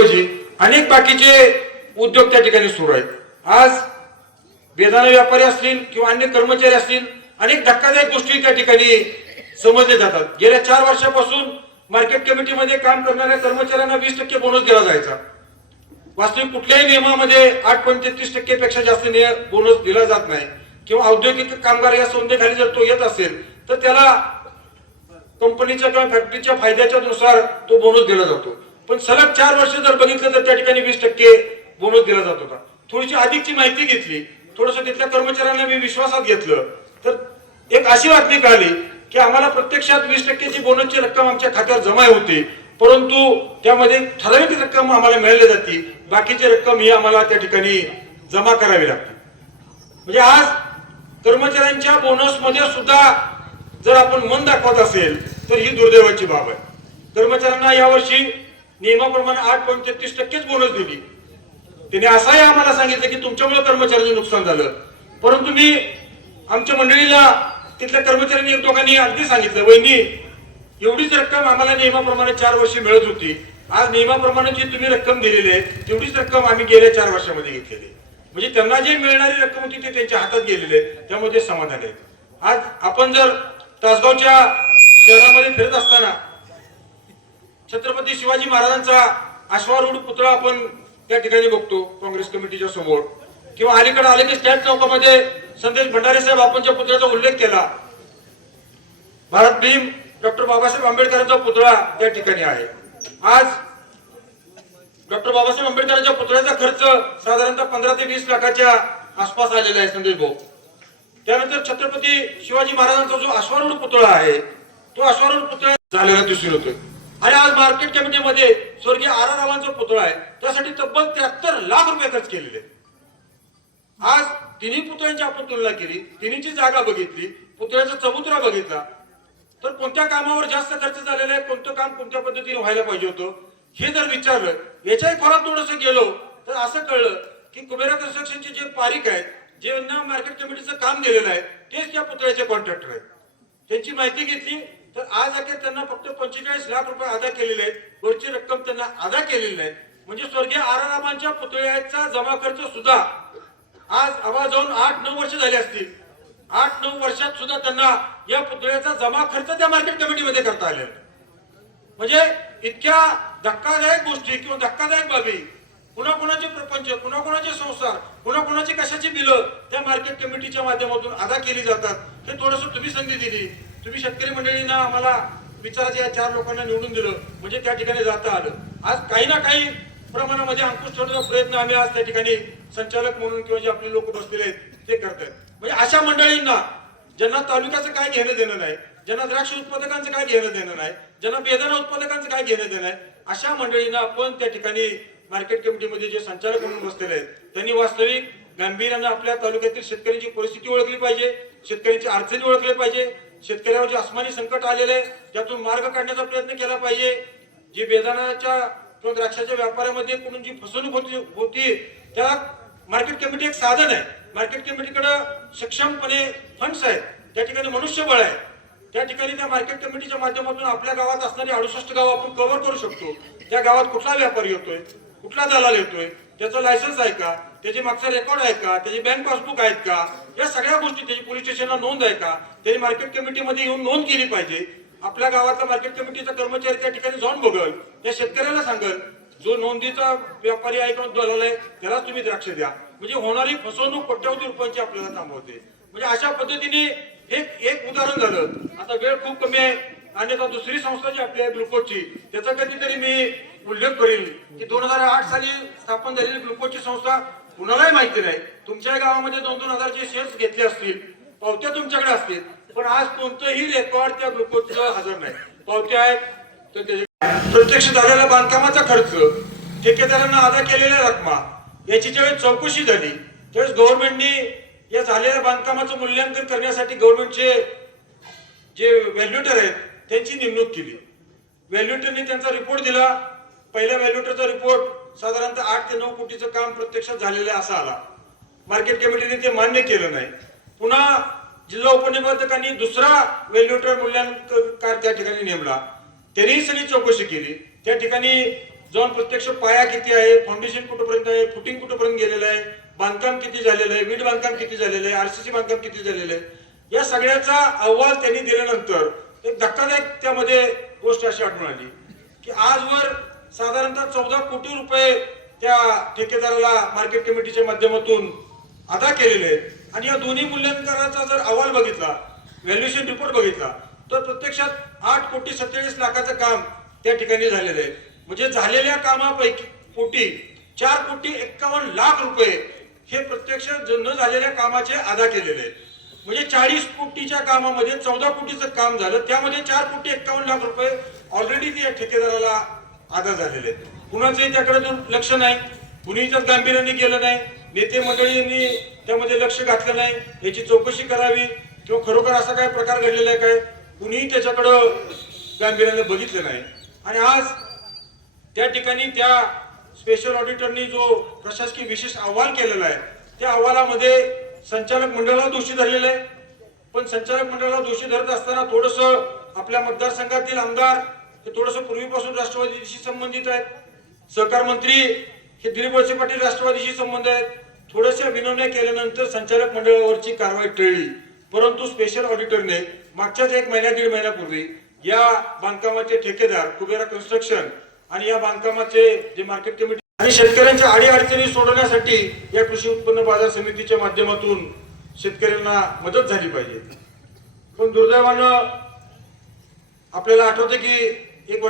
ऐवजी अनेक बाकीचे उद्योग त्या ठिकाणी सुरू आहेत. आज बेदाना व्यापारी असतील किंवा अन्य कर्मचारी असतील अनेक धक्कादायक गोष्टी त्या ठिकाणी समजले जातात. गेल्या चार वर्षापासून मार्केट कमिटीमध्ये काम करणाऱ्या कर्मचाऱ्यांना वीस टक्के बोनस दिला जायचा. वास्तविक कुठल्याही नियमामध्ये आठ पॉईंट तेहतीस टक्केपेक्षा जास्त बोनस दिला जात नाही. किंवा औद्योगिक कामगार या संस्थेखाली जर तो येत असेल तर त्याला कंपनीच्या किंवा फॅक्टरीच्या फायद्याच्या नुसार तो बोनस दिला जातो. पण सलग चार वर्ष जर बघितलं तर त्या ठिकाणी वीस टक्के बोनस दिला जात होता. थोडीशी अधिकची माहिती घेतली. थोडस तिथल्या कर्मचाऱ्यांना मी विश्वासात घेतलं. तर एक अशी बातमी कळाली की आम्हाला प्रत्यक्षात वीस टक्क्याची बोनसची रक्कम आमच्या खात्यावर जमा होते. परंतु त्यामध्ये ठराविक रक्कम आम्हाला मिळाली जाते. बाकीची रक्कम ही आम्हाला त्या ठिकाणी जमा करावी लागते. म्हणजे आज कर्मचाऱ्यांच्या बोनसमध्ये सुद्धा जर आपण मन दाखवत असेल तर ही दुर्दैवाची बाब आहे. कर्मचाऱ्यांना यावर्षी नियमाप्रमाणे आठ पॉईंट तेहतीस टक्केच बोनस दिली. त्याने असंही आम्हाला सांगितलं की तुमच्यामुळे कर्मचाऱ्यांचं नुकसान झालं. परंतु मी आमच्या मंडळीला तिथल्या कर्मचाऱ्यांनी एक दोघांनी अगदी सांगितलं वहिनी एवढीच रक्कम आम्हाला नियमाप्रमाणे चार वर्ष मिळत होती. आज नियमाप्रमाणे जी तुम्ही रक्कम दिलेली आहे तेवढीच रक्कम आम्ही गेल्या चार वर्षामध्ये घेतलेली म्हणजे त्यांना जे मिळणारी रक्कम होती ते त्यांच्या हातात गेलेले आहे. त्यामुळे ते समाधान आहे. आज आपण जर तासगावच्या शहरामध्ये फिरत असताना छत्रपती शिवाजी महाराजांचा अश्वारूढ पुतळा आपण त्या ठिकाणी बघतो काँग्रेस कमिटीच्या समोर. किंवा अलीकडे आले की स्टॅट चौकामध्ये संदेश भंडारे साहेब आपणच्या पुतळ्याचा उल्लेख केला भारत भीम डॉक्टर बाबासाहेब आंबेडकरांचा पुतळा त्या ठिकाणी आहे. आज डॉक्टर बाबासाहेब आंबेडकरांच्या पुतळ्याचा खर्च साधारणतः पंधरा ते वीस लाखाच्या आसपास आलेला आहे संदेश भाऊ. त्यानंतर छत्रपती शिवाजी महाराजांचा जो अश्वारूढ पुतळा आहे तो अश्वारूढ पुतळा झालेला दिसून येतोय. आणि आज मार्केट कमिटीमध्ये स्वर्गीय आर आर रावांचा पुतळा आहे. त्यासाठी तब्बल त्र्याहत्तर लाख रुपये खर्च केलेले आज तिन्ही पुतळ्यांची आपण तुलना केली तिन्हीची जागा बघितली पुतळ्याचा चबुतरा बघितला तर कोणत्या कामावर जास्त खर्च झालेला आहे कोणतं काम कोणत्या पद्धतीने व्हायला पाहिजे होतं हे जर विचारलं याच्याही खोरात थोडंसं गेलो तर असं कळलं की कुबेरा कन्स्ट्रक्शनचे जे पारिक आहेत जे यांना मार्केट कमिटीचं काम गेलेलं आहे तेच त्या पुतळ्याचे कॉन्ट्रॅक्टर आहेत. त्यांची माहिती घेतली तर आज अखेर त्यांना फक्त पंचेचाळीस लाख रुपये अदा केलेले आहेत. वरची रक्कम त्यांना अदा केलेली नाही म्हणजे स्वर्गीय आरारामांच्या पुतळ्याचा जमा खर्च सुद्धा आज आवाज जाऊन आठ नऊ वर्ष झाली असतील. आठ नऊ वर्षात सुद्धा त्यांना या पुतळ्याचा जमा खर्च त्या मार्केट कमिटीमध्ये करता आलेला म्हणजे इतक्या धक्कादायक गोष्टी किंवा धक्कादायक बाबी कुणाकुणाचे प्रपंच कुणाकुणाचे संसार कुणाकुणाचे कशाची बिलं त्या मार्केट कमिटीच्या माध्यमातून अदा केली जातात हे थोडस तुम्ही संधी दिली. तुम्ही शेतकरी मंडळींना आम्हाला विचाराच्या या चार लोकांना निवडून दिलं म्हणजे त्या ठिकाणी जाता आलं. आज काही ना काही प्रमाणामध्ये अंकुश ठेवण्याचा प्रयत्न आम्ही आज त्या ठिकाणी संचालक म्हणून किंवा जे आपले लोक बसलेले आहेत ते करतायत. म्हणजे अशा मंडळींना ज्यांना तालुक्याचं काय घेणं देणं नाही ज्यांना द्राक्ष उत्पादकांचं काय घेणं देणं नाही ज्यांना बेदाना उत्पादकांचं काय घेणं देणं आहे अशा मंडळींना आपण त्या ठिकाणी मार्केट कमिटीमध्ये जे संचालक म्हणून बसलेले आहेत त्यांनी वास्तविक गांभीर्यानं आपल्या तालुक्यातील शेतकऱ्यांची परिस्थिती ओळखली पाहिजे शेतकऱ्यांची अडचणी ओळखल्या पाहिजे शेतकऱ्यावर जे अस्मानी संकट आलेलं आहे त्यातून मार्ग काढण्याचा प्रयत्न केला पाहिजे. जी बेदानाच्या किंवा द्राक्षाच्या व्यापारामध्ये कोणी जी फसवणूक होती होती त्या मार्केट कमिटी एक साधन आहे. मार्केट कमिटीकडे सक्षमपणे फंड्स आहेत. त्या ठिकाणी मनुष्यबळ आहे. त्या ठिकाणी त्या मार्केट कमिटीच्या माध्यमातून आपल्या गावात असणारी अडुसष्ट गाव आपण कव्हर करू शकतो. त्या गावात कुठला व्यापारी येतोय? कुठला दलाल येतोय? त्याचं लायसन्स आहे का? त्याचे मागचा रेकॉर्ड आहेत का? त्याची बँक पासबुक आहेत का? या सगळ्या गोष्टी त्याची पोलीस स्टेशनला नोंद आहे का? त्याची मार्केट कमिटीमध्ये येऊन नोंद केली पाहिजे. आपल्या गावातला मार्केट कमिटीचा कर्मचारी त्या ठिकाणी जाऊन बघल. त्या शेतकऱ्याला सांगल जो नोंदीचा व्यापारी आहे किंवा दलाल आहे त्यालाच तुम्ही द्राक्ष द्या. म्हणजे होणारी फसवणूक कोट्यावधी रुपयांची आपल्याला थांबवते. म्हणजे अशा पद्धतीने एक एक उदाहरण झालं. आता वेळ खूप कमी आहे. आणि आता दुसरी संस्था जी आपली आहे ग्लुकोजची त्याचा कधीतरी मी उल्लेख करेल की दोन हजार आठ साली स्थापन झालेली ग्लुकोजची संस्था कुणालाही माहिती नाही. तुमच्या गावामध्ये दोन दोन हजारचे शेअर्स घेतले असतील. पावत्या तुमच्याकडे असतील. पण आज कोणतंही रेकॉर्ड त्या ग्लुकोजचं हजर नाही. पावत्या आहेत. तर त्याचे प्रत्यक्ष झालेला बांधकामाचा खर्च ठेकेदारांना अदा केलेल्या रकमा याची ज्यावेळेस चौकशी झाली त्यावेळेस गव्हर्नमेंटने या झालेल्या बांधकामाचं मूल्यांकन करण्यासाठी गव्हर्नमेंटचे जे व्हॅल्युटर आहेत त्यांची नेमणूक केली. व्हॅल्युटरने त्यांचा रिपोर्ट दिला. पहिल्या व्हॅल्युटरचा रिपोर्ट साधारणतः आठ ते नऊ कोटीचं काम प्रत्यक्षात झालेलं आहे असा आला. मार्केट कमिटीने ते मान्य केलं नाही. पुन्हा जिल्हा उपनिबंधकांनी दुसरा व्हॅल्युटर मूल्यांकनकार त्या ठिकाणी नेमला. त्यांनीही सगळी चौकशी केली. त्या ठिकाणी जाऊन प्रत्यक्ष पाया किती आहे फाउंडेशन कुठपर्यंत आहे फुटिंग कुठपर्यंत गेलेलं आहे बांधकाम किती झालेलं आहे वीट बांधकाम किती झालेलं आहे आरसीसी बांधकाम किती झालेलं आहे या सगळ्याचा अहवाल त्यांनी दिल्यानंतर एक धक्कादायक त्यामध्ये गोष्ट अशी आढळून आली की आजवर साधारणतः चौदा कोटी रुपये त्या ठेकेदाराला मार्केट कमिटीच्या माध्यमातून अदा केलेले आहेत. आणि या दोन्ही मूल्यांकनाचा जर अहवाल बघितला व्हॅल्युएशन रिपोर्ट बघितला तर प्रत्यक्षात आठ कोटी सत्तेचाळीस लाखाचं काम त्या ठिकाणी झालेलं आहे. म्हणजे झालेल्या कामापैकी कोटी चार कोटी एक्कावन्न लाख रुपये हे प्रत्यक्ष न झालेल्या कामाचे अदा केलेले आहेत. म्हणजे चाळीस कोटीच्या कामामध्ये चौदा कोटीचं काम झालं त्यामध्ये चार कोटी एक्कावन्न लाख रुपये ऑलरेडी त्या ठेकेदाराला अदा झालेले आहेत. कुणाचंही त्याकडे लक्ष नाही कुणीही त्यात गांभीर्याने केलं नाही नेते मंडळींनी त्यामध्ये लक्ष घातलं नाही याची चौकशी करावी किंवा खरोखर असा काय प्रकार घडलेला आहे काय? कुणीही त्याच्याकडं गांभीर्याने बघितलं नाही. आणि आज त्या ठिकाणी त्या स्पेशल ऑडिटरनी जो प्रशासकीय विशेष अहवाल केलेला आहे त्या अहवालामध्ये संचालक मंडळाला दोषी धरलेलं आहे. पण संचालक मंडळाला दोषी धरत असताना थोडस आपल्या मतदारसंघातील आमदार हे थोडस पूर्वीपासून राष्ट्रवादीशी संबंधित आहेत. सहकार मंत्री हे दिलीप वळसे पाटील राष्ट्रवादीशी संबंध आहेत. थोड्याशा विनवण्या केल्यानंतर संचालक मंडळावरची कारवाई टळली. परंतु स्पेशल ऑडिटरने मागच्याच एक महिन्या दीड महिन्यापूर्वी या बांधकामाचे ठेकेदार कुबेरा कन्स्ट्रक्शन आणि या बांधकामाचे जे मार्केट कमिटी आणि शेतकऱ्यांच्या आडी अडचणी सोडवण्यासाठी या कृषी उत्पन्न बाजार समितीच्या माध्यमातून शेतकऱ्यांना मदत झाली पाहिजे. पण दुर्दैवानं आपल्याला आठवते की it was.